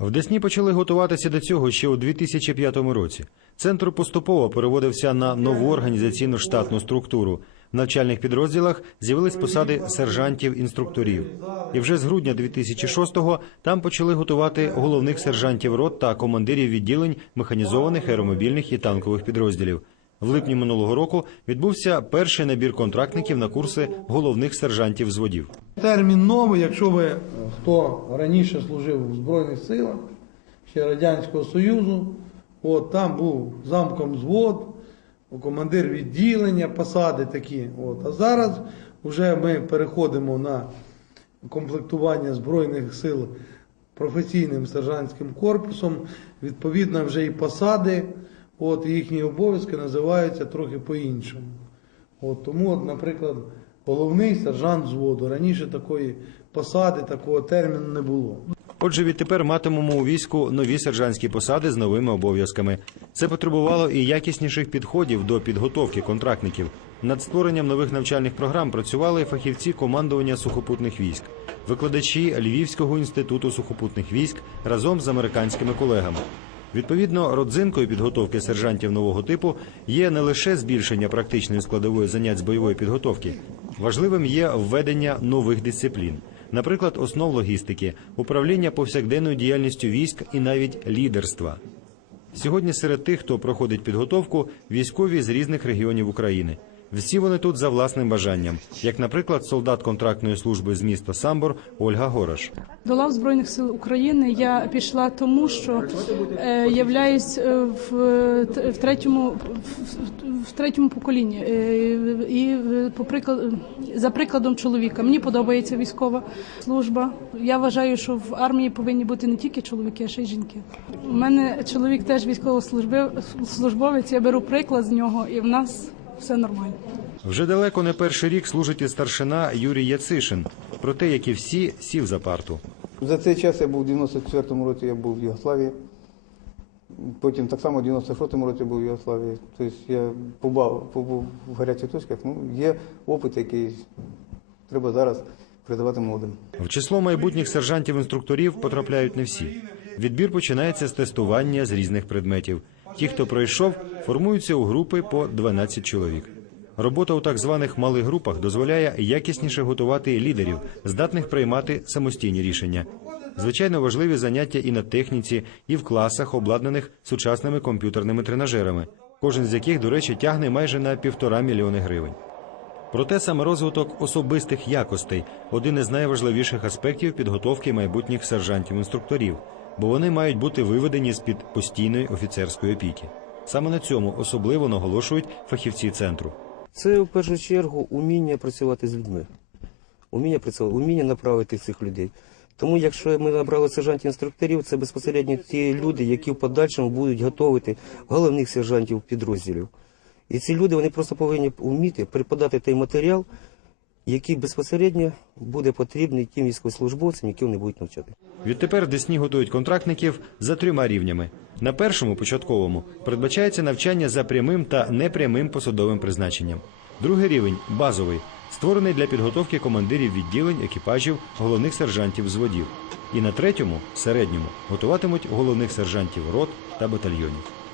В Десні почали готуватися до цього ще у 2005 році. Центр поступово переводився на нову організаційну штатну структуру. В навчальних підрозділах з'явились посади сержантів-інструкторів. І вже з грудня 2006-го там почали готувати головних сержантів рот та командирів відділень механізованих аеромобільних і танкових підрозділів. В липні минулого року відбувся перший набір контрактників на курси головних сержантів зводів. Термін новий, якщо ви хто раніше служив в Збройних силах ще Радянського Союзу, от там був замком взвод, командир відділення, посади такі. От. А зараз вже ми переходимо на комплектування Збройних сил професійним сержантським корпусом. Відповідно, вже і посади, от, їхні обов'язки називаються трохи по-іншому. От, тому, от, наприклад, головний сержант взводу. Раніше такої посади, такого терміну не було. Отже, відтепер матимемо у війську нові сержантські посади з новими обов'язками. Це потребувало і якісніших підходів до підготовки контрактників. Над створенням нових навчальних програм працювали фахівці командування сухопутних військ, викладачі Львівського інституту сухопутних військ разом з американськими колегами. Відповідно, родзинкою підготовки сержантів нового типу є не лише збільшення практичної складової занять з бойової підготовки. Важливим є введення нових дисциплін, наприклад, основ логістики, управління повсякденною діяльністю військ і навіть лідерства. Сьогодні серед тих, хто проходить підготовку, військові з різних регіонів України. Всі вони тут за власним бажанням, як, наприклад, солдат контрактної служби з міста Самбор Ольга Гораш. До лав Збройних сил України я пішла тому, що е, являюсь е, в, в третьому в, в третьому поколінні. Е, і по приклад, за прикладом чоловіка. Мені подобається військова служба. Я вважаю, що в армії повинні бути не тільки чоловіки, а ще й жінки. У мене чоловік теж військовослужбовець. Я беру приклад з нього, і в нас все нормально. Вже далеко не перший рік служить і старшина Юрій Яцишин. Проте, як і всі, сів за парту. За цей час я був в 94-му році, я був в Югославії. Потім так само в 96-му році був в Югославії. Тобто я побав, побув в гарячих точках. Ну, є опит, який треба зараз передавати молодим. В число майбутніх сержантів-інструкторів потрапляють не всі. Відбір починається з тестування з різних предметів. Ті, хто пройшов, формуються у групи по 12 чоловік. Робота у так званих малих групах дозволяє якісніше готувати лідерів, здатних приймати самостійні рішення. Звичайно, важливі заняття і на техніці, і в класах, обладнаних сучасними комп'ютерними тренажерами, кожен з яких, до речі, тягне майже на півтора мільйони гривень. Проте саме розвиток особистих якостей один із найважливіших аспектів підготовки майбутніх сержантів-інструкторів, бо вони мають бути виведені з під постійної офіцерської опіки. Саме на цьому особливо наголошують фахівці центру. Це в першу чергу уміння працювати з людьми, уміння працювати, уміння направити цих людей. Тому, якщо ми набрали сержантів-інструкторів, це безпосередньо ті люди, які в подальшому будуть готувати головних сержантів підрозділів. І ці люди вони просто повинні вміти преподати той матеріал, який безпосередньо буде потрібний тим військовослужбовцям, які вони будуть навчати. Відтепер Десні готують контрактників за трьома рівнями. На першому початковому передбачається навчання за прямим та непрямим посадовим призначенням. Другий рівень базовий, створений для підготовки командирів відділень, екіпажів, головних сержантів зводів. І на третьому середньому готуватимуть головних сержантів рот та батальйонів.